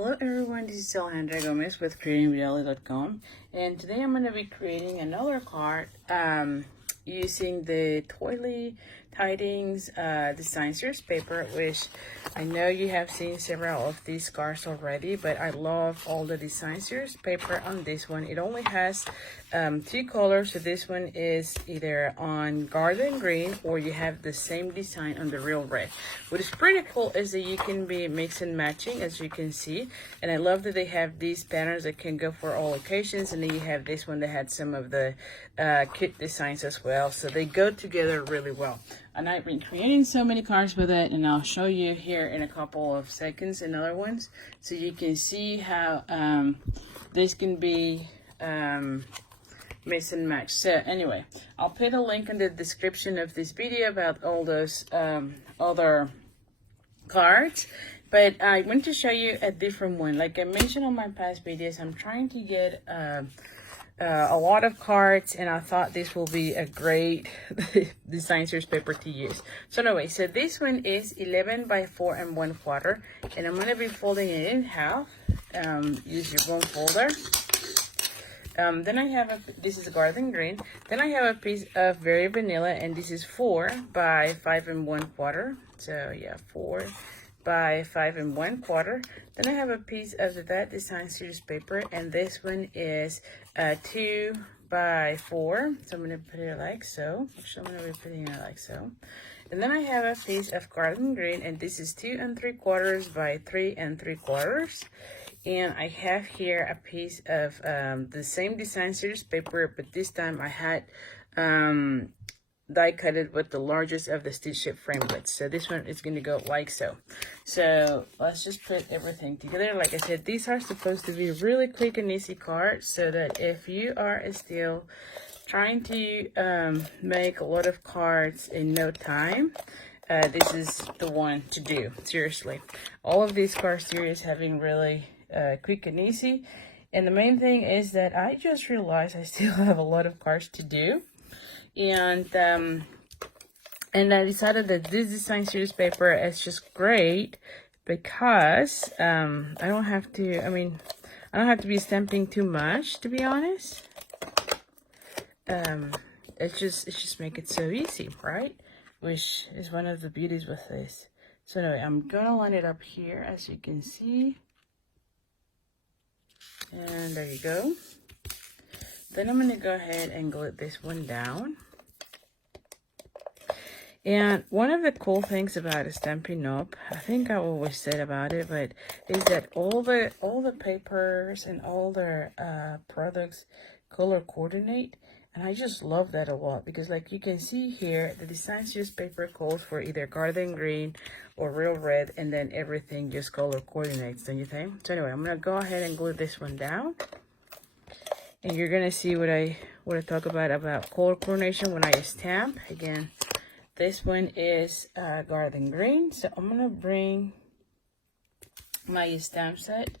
Hello everyone, this is Alejandra with creatingwithali.com, and today I'm going to be creating another card using the Toile Tidings design series paper, which I know you have seen several of these cards already, but I love all the design series paper on this one. It only has two colors, so this one is either on garden green or you have the same design on the real red. What is pretty cool is that you can be mix and matching, as you can see, and I love that they have these patterns that can go for all occasions, and then you have this one that had some of the cute designs as well, so they go together really well. And I've been creating so many cards with it, and I'll show you here in a couple of seconds another ones, so you can see how this can be mix and match. So anyway, I'll put a link in the description of this video about all those other cards, but I want to show you a different one. Like I mentioned on my past videos, I'm trying to get a lot of cards, and I thought this will be a great design series paper to use. So anyway, so this one is 11 by 4 1/4, and I'm going to be folding it in half. Use your bone folder. Then I have this is garden green. Then I have a piece of very vanilla, and this is 4 by 5 1/4. So yeah, 4 by 5 1/4. Then I have a piece of that design series paper, and this one is 2 by 4. So I'm gonna put it like so. Actually, I'm gonna be putting it like so. And then I have a piece of garden green, and this is 2 3/4 by 3 3/4. And I have here a piece of the same design series paper, but this time I had die cut it with the largest of the stitch shape framelits. So this one is going to go like so. So let's just put everything together. Like I said, these are supposed to be really quick and easy cards, so that if you are still trying to make a lot of cards in no time, this is the one to do. Seriously, all of these card series having really quick and easy. And the main thing is that I just realized I still have a lot of cards to do, and I decided that this design series paper is just great because I don't have to be stamping too much, to be honest. It's just make it so easy, right? Which is one of the beauties with this. So anyway, I'm gonna line it up here, as you can see. And there you go. Then I'm going to go ahead and glue this one down. And one of the cool things about Stampin' Up, I think I always said about it, but is that all the papers and all their products color coordinate. And I just love that a lot, because like you can see here, the design series paper calls for either garden green or real red, and then everything just color coordinates, don't you think? So anyway, I'm gonna go ahead and glue this one down, and you're gonna see what I talk about color coordination when I stamp. Again, this one is garden green, so I'm gonna bring my stamp set.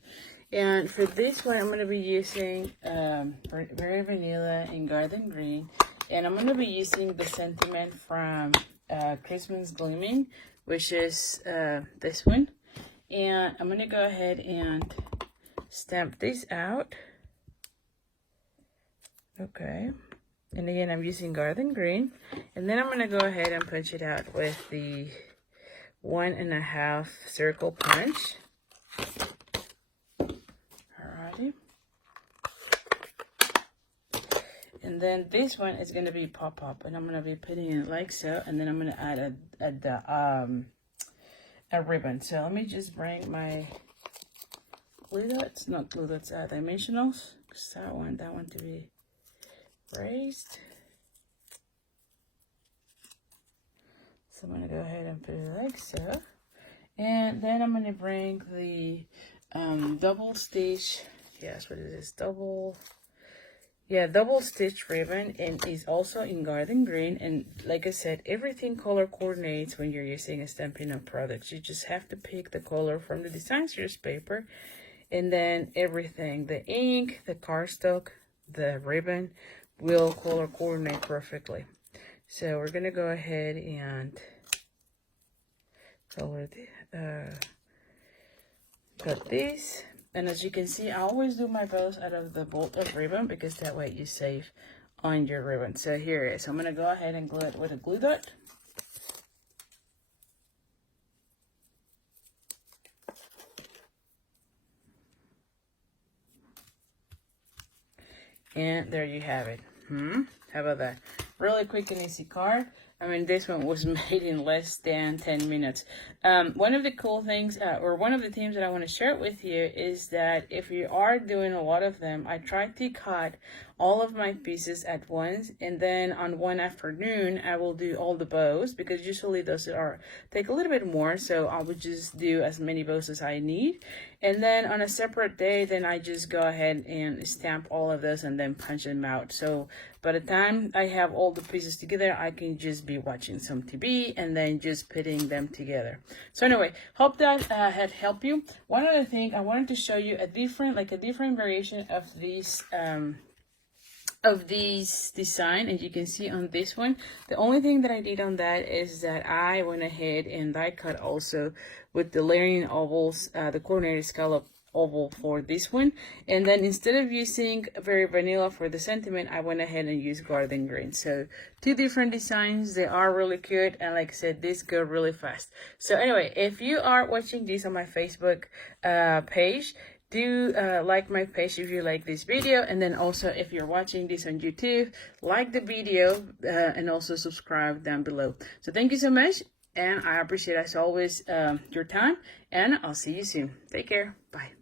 And for this one, I'm going to be using very vanilla and garden green. And I'm going to be using the sentiment from Christmas Gleaming, which is this one. And I'm going to go ahead and stamp this out. Okay. And again, I'm using garden green. And then I'm going to go ahead and punch it out with the 1.5 circle punch. And then this one is going to be pop-up, and I'm going to be putting it like so, and then I'm going to add a ribbon. So let me just bring my glue dots, not glue dots, dimensionals, because I want that one to be raised. So I'm going to go ahead and put it like so, and then I'm going to bring the double stitch, yes, what is this, double stitch ribbon, and is also in garden green. And like I said, everything color coordinates when you're using a Stampin' Up product. You just have to pick the color from the design series paper, and then everything, the ink, the cardstock, the ribbon will color coordinate perfectly. So we're gonna go ahead and color cut this. And as you can see, I always do my bows out of the bolt of ribbon because that way you save on your ribbon. So here it is. I'm gonna go ahead and glue it with a glue dot. And there you have it. How about that? Really quick and easy card. I mean, this one was made in less than 10 minutes. One of the cool things, or one of the themes that I want to share with you is that if you are doing a lot of them, I try to cut all of my pieces at once, and then on one afternoon, I will do all the bows, because usually those take a little bit more, so I would just do as many bows as I need. And then on a separate day, then I just go ahead and stamp all of those and then punch them out. So by the time I have all the pieces together, I can just be watching some TV and then just putting them together. So anyway, hope that had helped you. One other thing, I wanted to show you a different variation of these design, and you can see on this one, the only thing that I did on that is that I went ahead and die cut also with the layering ovals, the coordinated scallop oval for this one. And then instead of using very vanilla for the sentiment, I went ahead and used garden green. So two different designs, they are really cute, and like I said, these go really fast. So anyway, if you are watching this on my Facebook page, do like my page if you like this video, and then also if you're watching this on YouTube, like the video and also subscribe down below. So thank you so much, and I appreciate as always your time, and I'll see you soon. Take care. Bye.